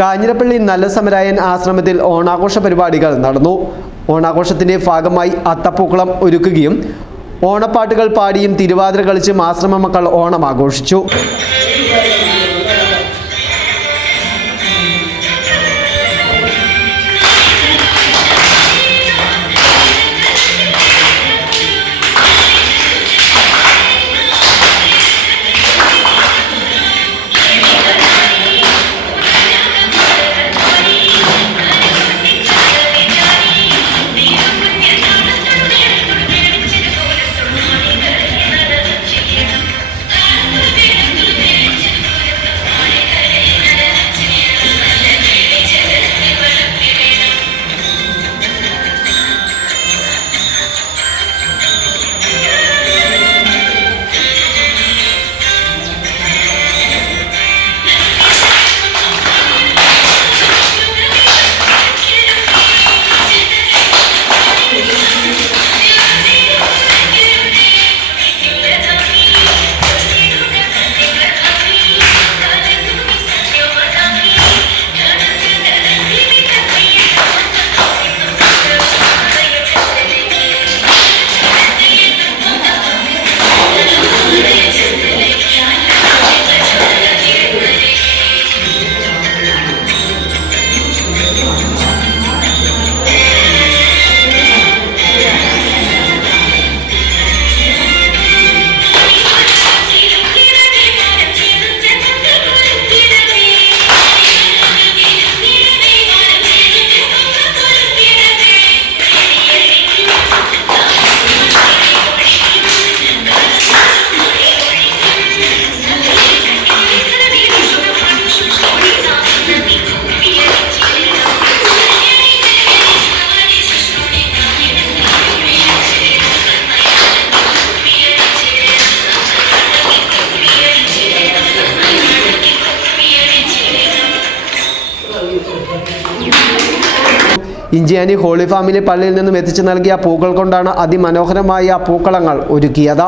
കാഞ്ഞിരപ്പള്ളി നല്ല സമരായൻ ആശ്രമത്തിൽ ഓണാഘോഷ പരിപാടികൾ നടന്നു. ഓണാഘോഷത്തിന്റെ ഭാഗമായി അത്തപ്പൂക്കളം ഒരുക്കുകയും ഓണപ്പാട്ടുകൾ പാടിയും തിരുവാതിര കളിച്ചും ആശ്രമ മക്കൾ ഓണം ആഘോഷിച്ചു. ഇഞ്ചിയാനി ഹോളി ഫാമിലി പള്ളിയിൽ നിന്നും എത്തിച്ചു നൽകിയ പൂക്കൾ കൊണ്ടാണ് അതിമനോഹരമായ പൂക്കളങ്ങൾ ഒരുക്കിയത്.